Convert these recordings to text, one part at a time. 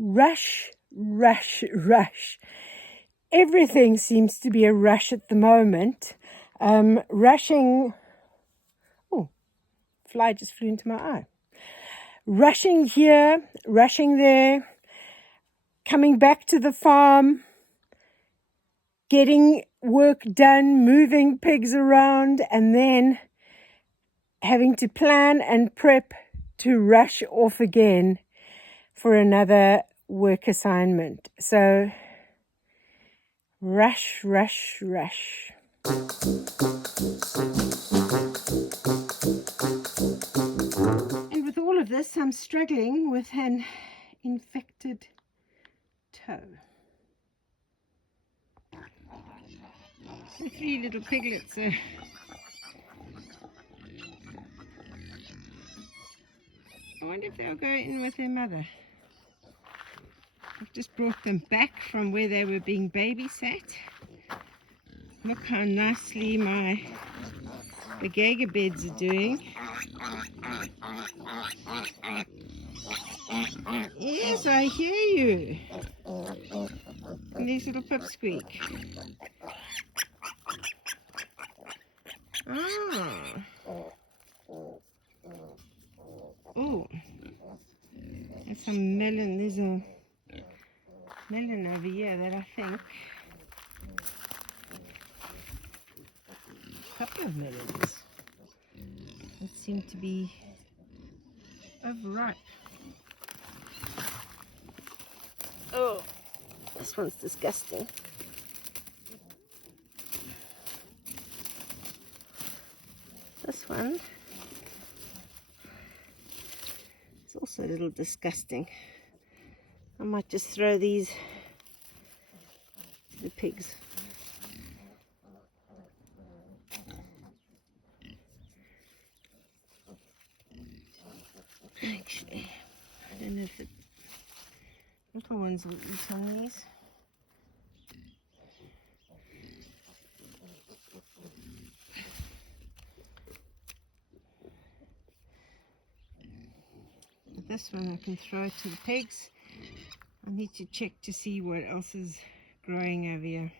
Rush, rush, rush. Everything seems to be a rush at the moment. Rushing. Oh, fly just flew into my eye. Rushing here, rushing there, coming back to the farm, getting work done, moving pigs around, and then having to plan and prep to rush off again for another work assignment. So, rush, rush, rush. And with all of this, I'm struggling with an infected toe. The 3 little piglets are I wonder if they'll go in with their mother. I've just brought them back from where they were being babysat. Look how nicely my bagega beds are doing. Yes, I hear you. And these little pipsqueak. Ah. Oh. There's some melon. There's a melon over here that I think. A couple of melons that seem to be overripe. Oh, this one's disgusting. This one is also a little disgusting. I might just throw these to the pigs. Actually, I don't know if the little ones will eat on these. But this one I can throw it to the pigs. I need to check to see what else is growing over here.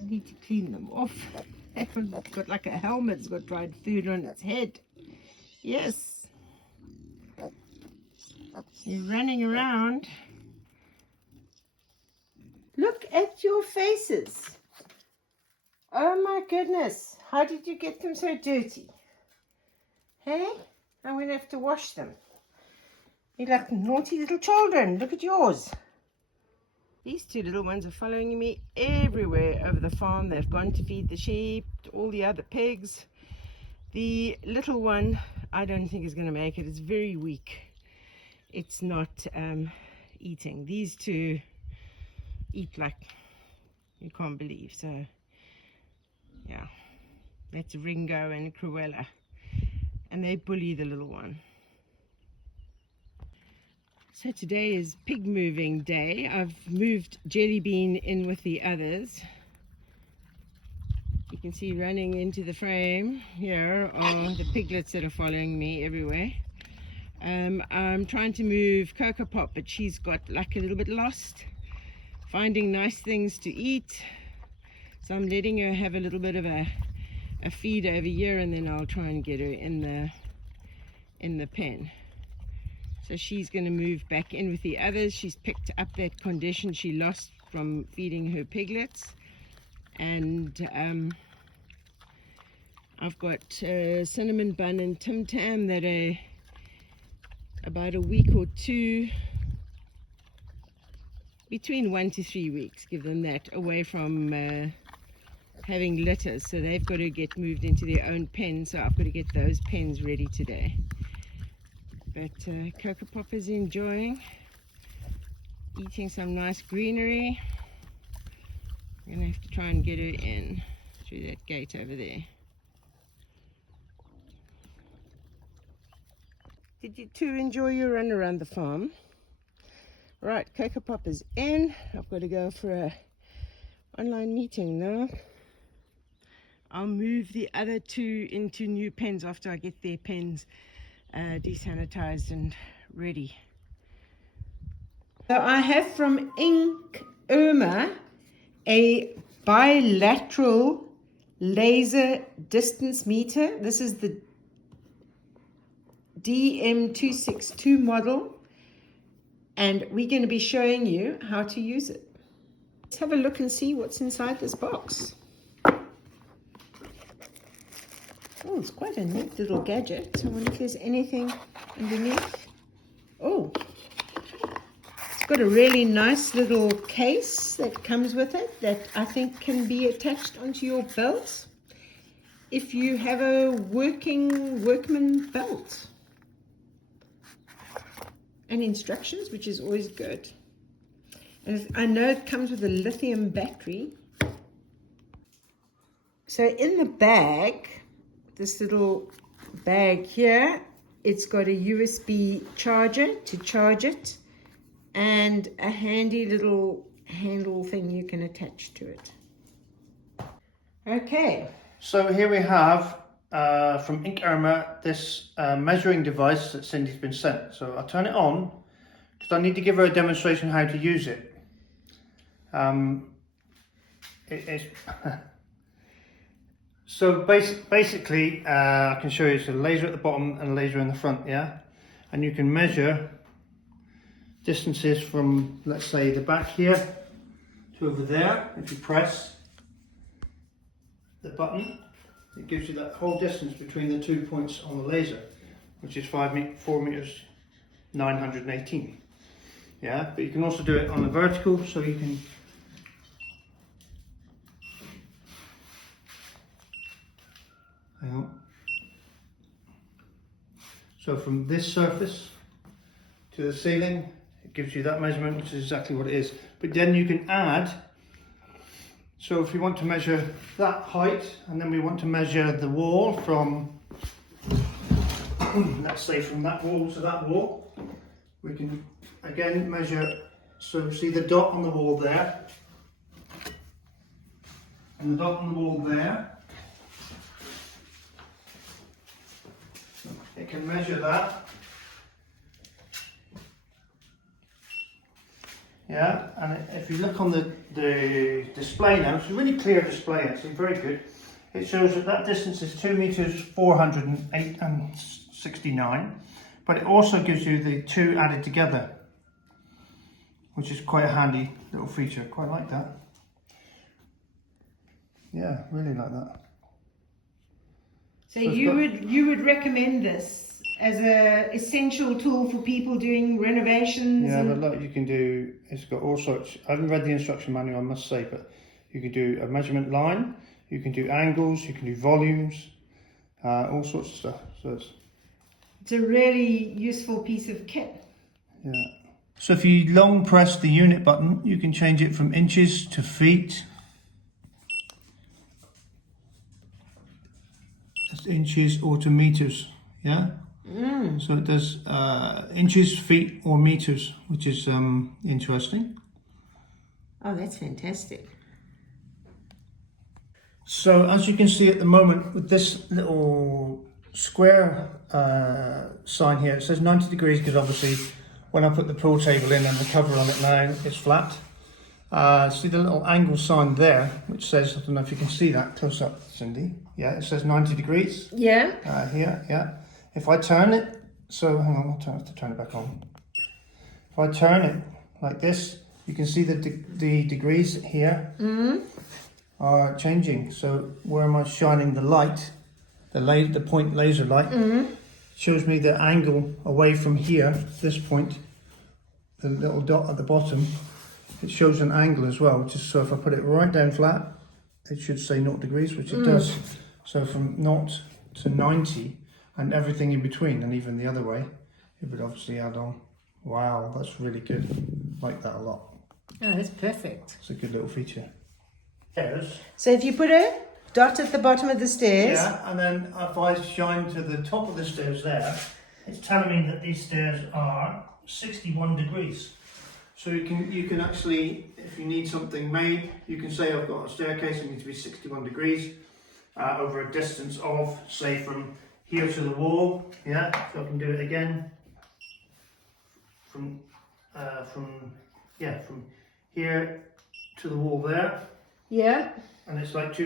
I need to clean them off. That one's got like a helmet, it's got dried food on its head. Yes. You're running around. Look at your faces. Oh my goodness. How did you get them so dirty? Hey? I'm going to have to wash them. You're like naughty little children. Look at yours. These 2 little ones are following me everywhere over the farm. They've gone to feed the sheep, all the other pigs. The little one, I don't think is going to make it. It's very weak. It's not eating. These 2 eat like you can't believe. So, yeah. That's Ringo and Cruella. And they bully the little one. So today is pig moving day. I've moved Jelly Bean in with the others. You can see running into the frame here are the piglets that are following me everywhere. I'm trying to move Cocoa Pop, but she's got like a little bit lost, finding nice things to eat. So I'm letting her have a little bit of a feed over here, and then I'll try and get her in the pen. So she's going to move back in with the others. She's picked up that condition she lost from feeding her piglets. And I've got Cinnamon Bun and Tim Tam that are about a week or 2, between 1 to 3 weeks, give them that, away from having litters. So they've got to get moved into their own pen. So I've got to get those pens ready today. But Cocoa Pop is enjoying eating some nice greenery. I'm going to have to try and get her in through that gate over there. Did you 2 enjoy your run around the farm? Right, Cocoa Pop is in. I've got to go for a online meeting now. I'll move the other 2 into new pens after I get their pens desanitized and ready. So I have from Ink Irma a bilateral laser distance meter. This is the DM262 model, and we're going to be showing you how to use it. Let's have a look and see what's inside this box. Oh, it's quite a neat little gadget. I wonder if there's anything underneath. Oh, it's got a really nice little case that comes with it that I think can be attached onto your belt if you have a workman belt. And instructions, which is always good. And I know it comes with a lithium battery. So in the bag, this little bag here, it's got a USB charger to charge it and a handy little handle thing you can attach to it. Okay. So here we have from Ink Irma this measuring device that Cindy's been sent. So I'll turn it on because I need to give her a demonstration how to use it. So basically, I can show you. It's a laser at the bottom and a laser in the front, yeah? And you can measure distances from, let's say, the back here to over there. If you press the button, it gives you that whole distance between the 2 points on the laser, which is 4 meters 918. Yeah, but you can also do it on the vertical, so you can hang on. So from this surface to the ceiling, it gives you that measurement, which is exactly what it is. But then you can add, so if you want to measure that height, and then we want to measure the wall from, let's say from that wall to that wall, we can again measure, so see the dot on the wall there, and the dot on the wall there. It can measure that. Yeah, and if you look on the display now, it's a really clear display, actually, very good. It shows that that distance is 2 meters 408 and 69, but it also gives you the two added together, which is quite a handy little feature. Quite like that. Yeah, really like that. So you would recommend this as a essential tool for people doing renovations? Yeah, but look, you can do, it's got all sorts. I haven't read the instruction manual, I must say, but you can do a measurement line, you can do angles, you can do volumes, all sorts of stuff. So it's a really useful piece of kit. Yeah. So if you long press the unit button, you can change it from inches to feet. That's inches or to meters, yeah? So it does inches, feet or meters, which is interesting. Oh, that's fantastic. So as you can see at the moment with this little square sign here, it says 90 degrees because obviously when I put the pool table in and the cover on it now, it's flat. See the little angle sign there, which says, I don't know if you can see that close up, Cindy. Yeah, it says 90 degrees. Yeah. Here, yeah. If I turn it, so hang on, I'll have to turn it back on. If I turn it like this, you can see the degrees here are changing. So where am I shining the light, the point laser light, shows me the angle away from here, this point, the little dot at the bottom. It shows an angle as well, which is, so if I put it right down flat, it should say 0 degrees, which it does. So from 0 to 90 and everything in between, and even the other way, it would obviously add on. Wow, that's really good. Like that a lot. Oh, that's perfect. It's a good little feature. Stairs. So if you put a dot at the bottom of the stairs. Yeah, and then if I shine to the top of the stairs there, it's telling me that these stairs are 61 degrees. So you can actually, if you need something made, you can say I've got a staircase, it needs to be 61 degrees over a distance of, say, from here to the wall. Yeah, so I can do it again from from here to the wall there. Yeah. And it's like so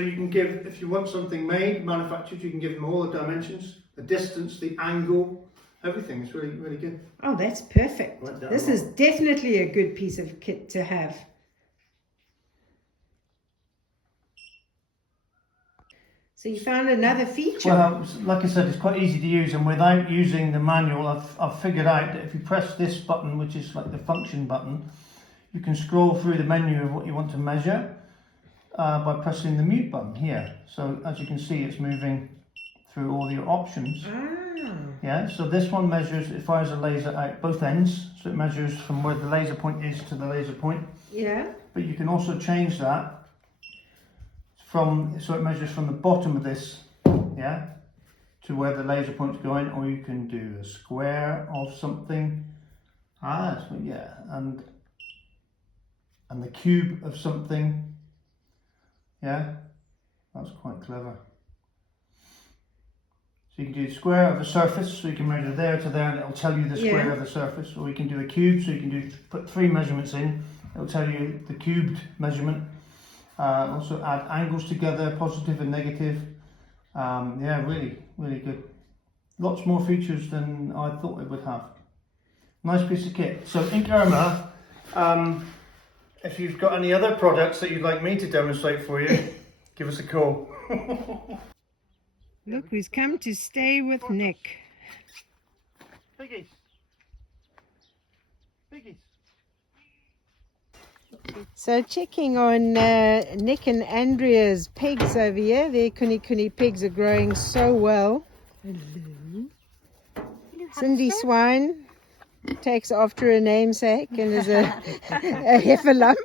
you can give, if you want something made, manufactured, you can give them all the dimensions, the distance, the angle, everything. It's really, really good. Oh, that's perfect. Right down This the is definitely a good piece of kit to have. So you found another feature. Well, like I said, it's quite easy to use, and without using the manual, I've figured out that if you press this button, which is like the function button, you can scroll through the menu of what you want to measure by pressing the mute button here. So as you can see, it's moving through all your options. Yeah, so this one measures, it fires a laser out both ends, so it measures from where the laser point is to the laser point. Yeah. But you can also change that so it measures from the bottom of this, yeah, to where the laser point's going, or you can do a square of something. Yeah, and the cube of something. Yeah, that's quite clever. So you can do a square of a surface, so you can measure there to there, and it'll tell you the square of the surface. Or you can do a cube, so you can put 3 measurements in. It'll tell you the cubed measurement. Also add angles together, positive and negative. Yeah, really, really good. Lots more features than I thought it would have. Nice piece of kit. So Ink Irma, if you've got any other products that you'd like me to demonstrate for you, give us a call. Look who's come to stay with Nick. Piggies. Piggies. So checking on Nick and Andrea's pigs over here. Their kuni pigs are growing so well. Hello. Cindy Swine takes after her namesake and is a heifer lump.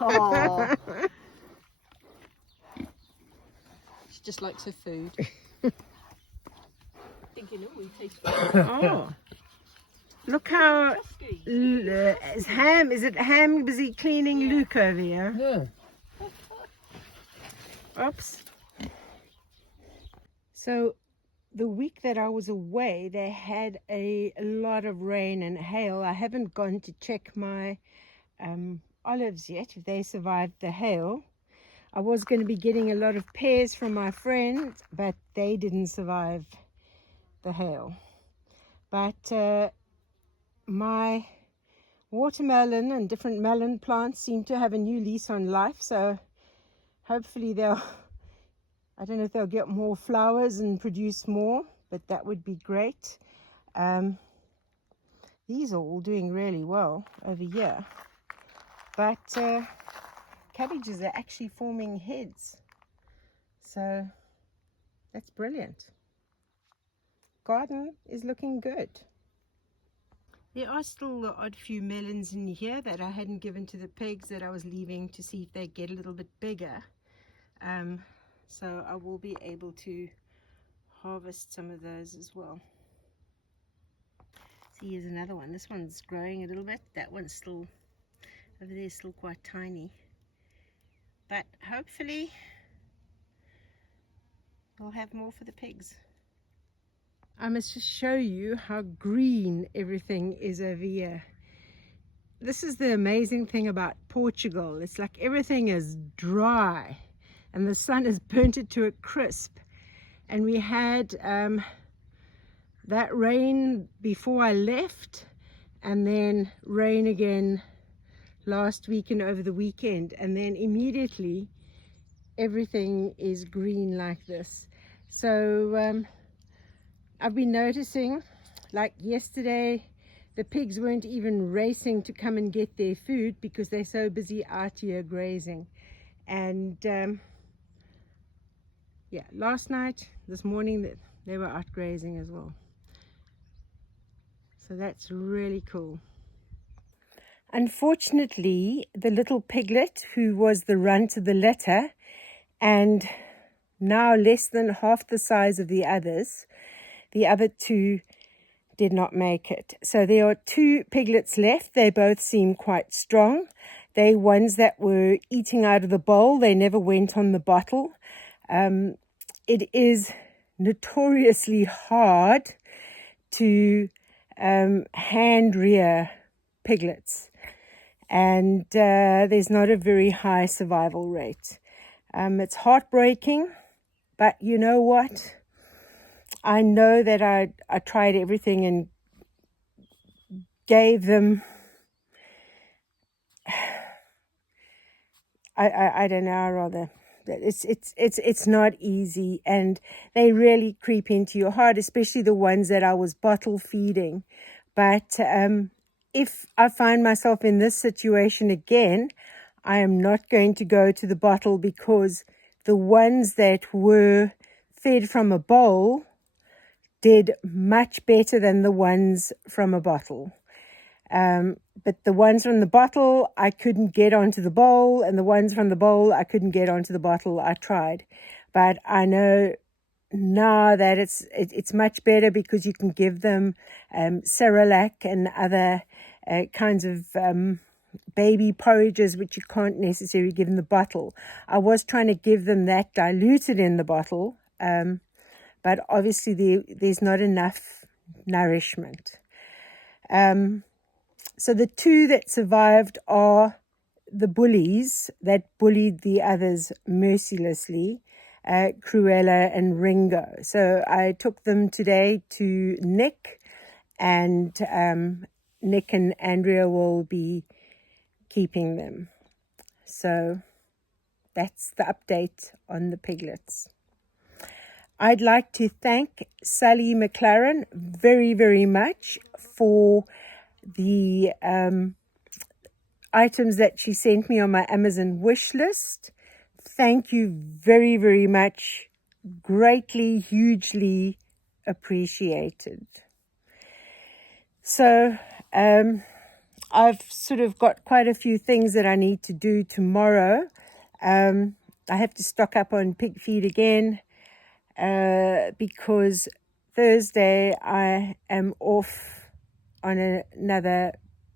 Oh. She just likes her food. Thinking, oh, we taste Oh. Look how is it Ham busy cleaning Luke over here? Yeah. Oops. So the week that I was away, they had a lot of rain and hail. I haven't gone to check my olives yet, if they survived the hail. I was going to be getting a lot of pears from my friends, but they didn't survive the hail. But my watermelon and different melon plants seem to have a new lease on life, so hopefully I don't know if they'll get more flowers and produce more, but that would be great. These are all doing really well over here, but cabbages are actually forming heads, so that's brilliant. Garden is looking good. There are still the odd few melons in here that I hadn't given to the pigs that I was leaving to see if they get a little bit bigger. So I will be able to harvest some of those as well. See, here's another one. This one's growing a little bit. That one's still over there, still quite tiny. But hopefully we'll have more for the pigs. I must just show you how green everything is over here. This is the amazing thing about Portugal. It's like everything is dry and the sun has burnt it to a crisp. And we had that rain before I left, and then rain again last week and over the weekend, and then immediately everything is green like this. So I've been noticing, like yesterday, the pigs weren't even racing to come and get their food because they're so busy out here grazing. And yeah, last night, this morning, they were out grazing as well. So that's really cool. Unfortunately, the little piglet, who was the runt of the litter and now less than half the size of the others, the other two did not make it. So there are 2 piglets left. They both seem quite strong. They're ones that were eating out of the bowl. They never went on the bottle. It is notoriously hard to hand rear piglets. And there's not a very high survival rate. It's heartbreaking, but you know what? I know that I tried everything and gave them, I don't know, rather, it's not easy, and they really creep into your heart, especially the ones that I was bottle feeding. But if I find myself in this situation again, I am not going to go to the bottle, because the ones that were fed from a bowl did much better than the ones from a bottle. But the ones from the bottle, I couldn't get onto the bowl, and the ones from the bowl, I couldn't get onto the bottle. I tried, but I know now that it's much better, because you can give them Cerelac and other kinds of baby porridges, which you can't necessarily give in the bottle. I was trying to give them that diluted in the bottle, but obviously there's not enough nourishment. So the two that survived are the bullies that bullied the others mercilessly, Cruella and Ringo. So I took them today to Nick, and Nick and Andrea will be keeping them. So that's the update on the piglets. I'd like to thank Sally McLaren very, very much for the items that she sent me on my Amazon wish list. Thank you very, very much. Greatly, hugely appreciated. So I've sort of got quite a few things that I need to do tomorrow. I have to stock up on pig feed again, because Thursday I am off on another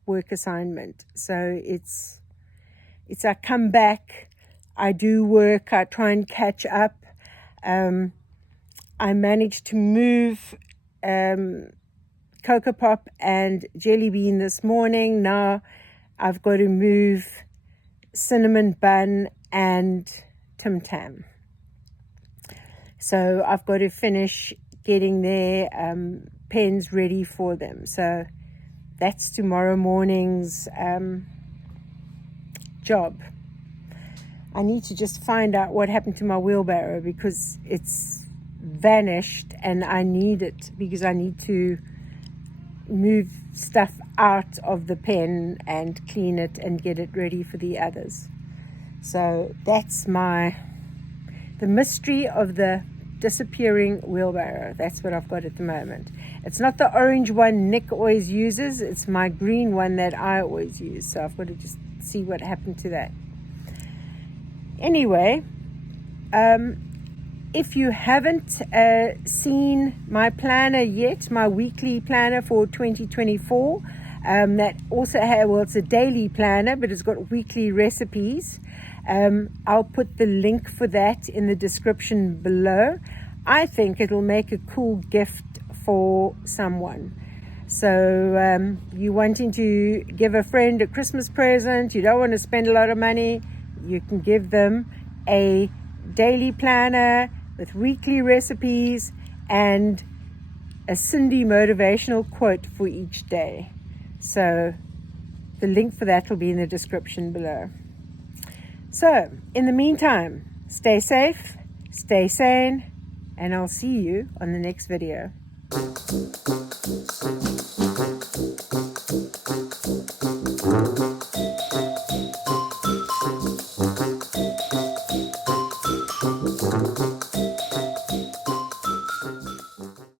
work assignment. So it's I come back, I do work, I try and catch up. I managed to move Cocoa Pop and Jelly Bean this morning. Now I've got to move Cinnamon Bun and Tim Tam. So I've got to finish getting their pens ready for them. So that's tomorrow morning's job. I need to just find out what happened to my wheelbarrow, because it's vanished and I need it, because I need to move stuff out of the pen and clean it and get it ready for the others. So that's the mystery of the disappearing wheelbarrow. That's what I've got at the moment. It's not the orange one Nick always uses, it's my green one that I always use. So I've got to just see what happened to that. Anyway, if you haven't seen my planner yet, my weekly planner for 2024, that also it's a daily planner, but it's got weekly recipes. I'll put the link for that in the description below. I think it'll make a cool gift for someone. So you wanting to give a friend a Christmas present, you don't want to spend a lot of money, you can give them a daily planner with weekly recipes and a Cindy motivational quote for each day. So the link for that will be in the description below. So in the meantime, stay safe, stay sane, and I'll see you on the next video.